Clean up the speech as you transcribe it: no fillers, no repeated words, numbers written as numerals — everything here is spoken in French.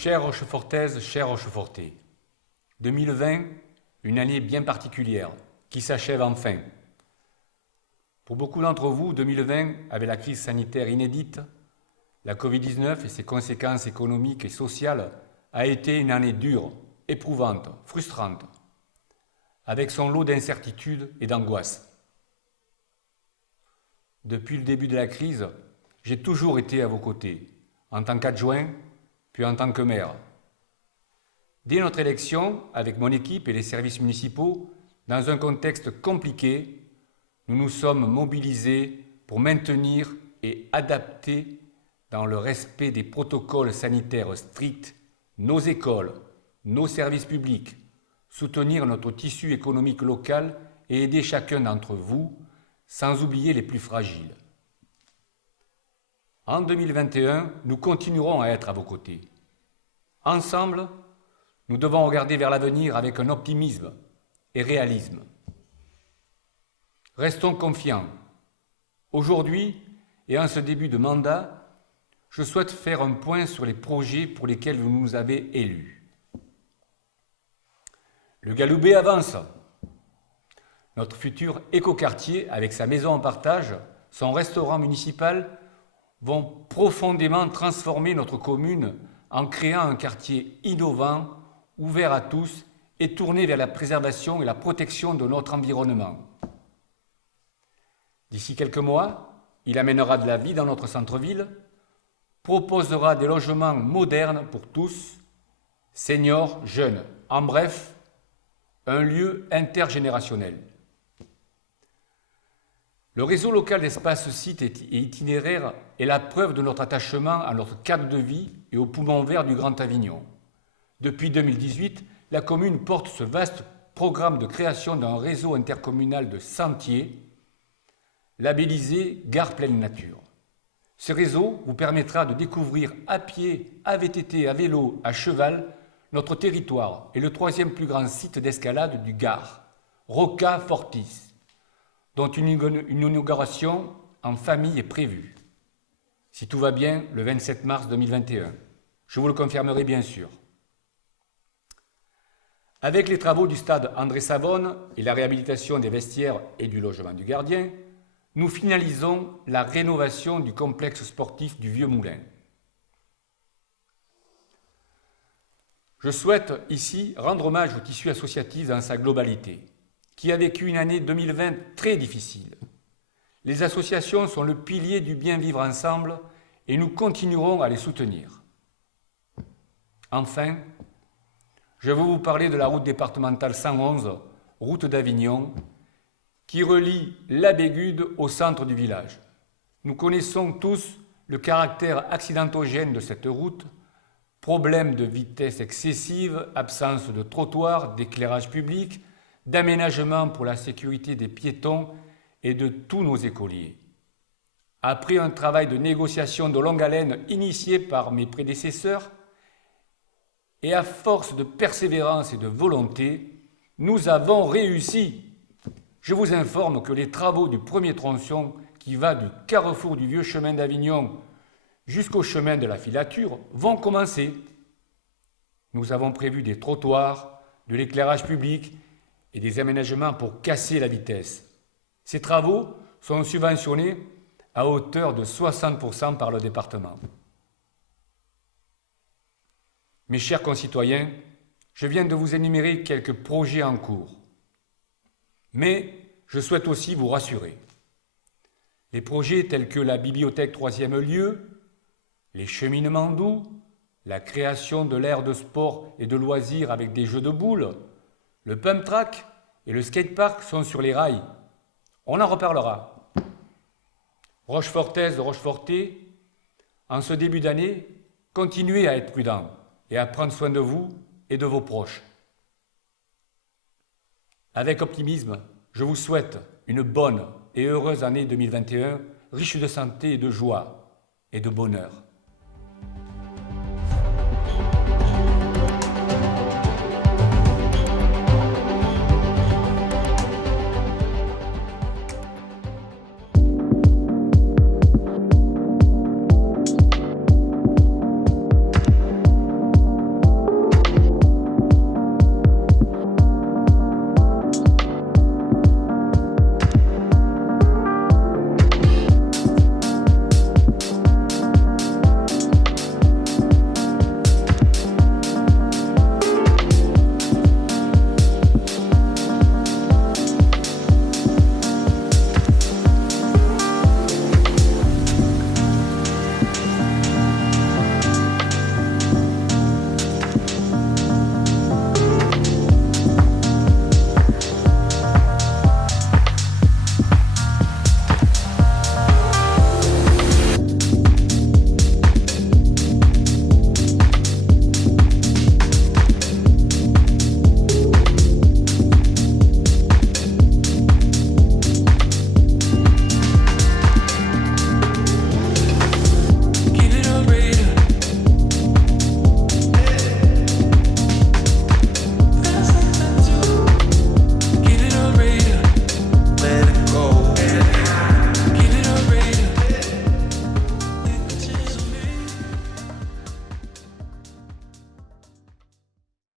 Chères Rochefortaises, chers Rochefortais, 2020, une année bien particulière, qui s'achève enfin. Pour beaucoup d'entre vous, 2020, avec la crise sanitaire inédite, la Covid-19 et ses conséquences économiques et sociales, a été une année dure, éprouvante, frustrante, avec son lot d'incertitudes et d'angoisses. Depuis le début de la crise, j'ai toujours été à vos côtés, en tant qu'adjoint, puis en tant que maire. Dès notre élection, avec mon équipe et les services municipaux, dans un contexte compliqué, nous nous sommes mobilisés pour maintenir et adapter, dans le respect des protocoles sanitaires stricts, nos écoles, nos services publics, soutenir notre tissu économique local et aider chacun d'entre vous, sans oublier les plus fragiles. En 2021, nous continuerons à être à vos côtés. Ensemble, nous devons regarder vers l'avenir avec un optimisme et réalisme. Restons confiants. Aujourd'hui, et en ce début de mandat, je souhaite faire un point sur les projets pour lesquels vous nous avez élus. Le Galoubet avance. Notre futur écoquartier, avec sa maison en partage, son restaurant municipal, vont profondément transformer notre commune en créant un quartier innovant, ouvert à tous et tourné vers la préservation et la protection de notre environnement. D'ici quelques mois, il amènera de la vie dans notre centre-ville, proposera des logements modernes pour tous, seniors, jeunes, en bref, un lieu intergénérationnel. Le réseau local d'espaces sites et itinéraires est la preuve de notre attachement à notre cadre de vie et au poumon vert du Grand Avignon. Depuis 2018, la commune porte ce vaste programme de création d'un réseau intercommunal de sentiers labellisé Gare Pleine Nature. Ce réseau vous permettra de découvrir à pied, à VTT, à vélo, à cheval, notre territoire et le troisième plus grand site d'escalade du Gard, Rocca Fortis, dont une inauguration en famille est prévue. Si tout va bien, le 27 mars 2021. Je vous le confirmerai bien sûr. Avec les travaux du stade André Savone et la réhabilitation des vestiaires et du logement du gardien, nous finalisons la rénovation du complexe sportif du Vieux Moulin. Je souhaite ici rendre hommage au tissu associatif dans sa globalité, qui a vécu une année 2020 très difficile. Les associations sont le pilier du bien vivre ensemble et nous continuerons à les soutenir. Enfin, je veux vous parler de la route départementale 111, route d'Avignon, qui relie la Bégude au centre du village. Nous connaissons tous le caractère accidentogène de cette route, problèmes de vitesse excessive, absence de trottoirs, d'éclairage public, d'aménagement pour la sécurité des piétons et de tous nos écoliers. Après un travail de négociation de longue haleine initié par mes prédécesseurs, et à force de persévérance et de volonté, nous avons réussi. Je vous informe que les travaux du premier tronçon qui va du carrefour du vieux chemin d'Avignon jusqu'au chemin de la filature vont commencer. Nous avons prévu des trottoirs, de l'éclairage public et des aménagements pour casser la vitesse. Ces travaux sont subventionnés à hauteur de 60% par le département. Mes chers concitoyens, je viens de vous énumérer quelques projets en cours. Mais je souhaite aussi vous rassurer. Les projets tels que la bibliothèque 3e lieu, les cheminements doux, la création de l'aire de sport et de loisirs avec des jeux de boules, le pump track et le skatepark sont sur les rails. On en reparlera. Rochefortaises, Rochefortais, en ce début d'année, continuez à être prudents et à prendre soin de vous et de vos proches. Avec optimisme, je vous souhaite une bonne et heureuse année 2021, riche de santé et de joie et de bonheur.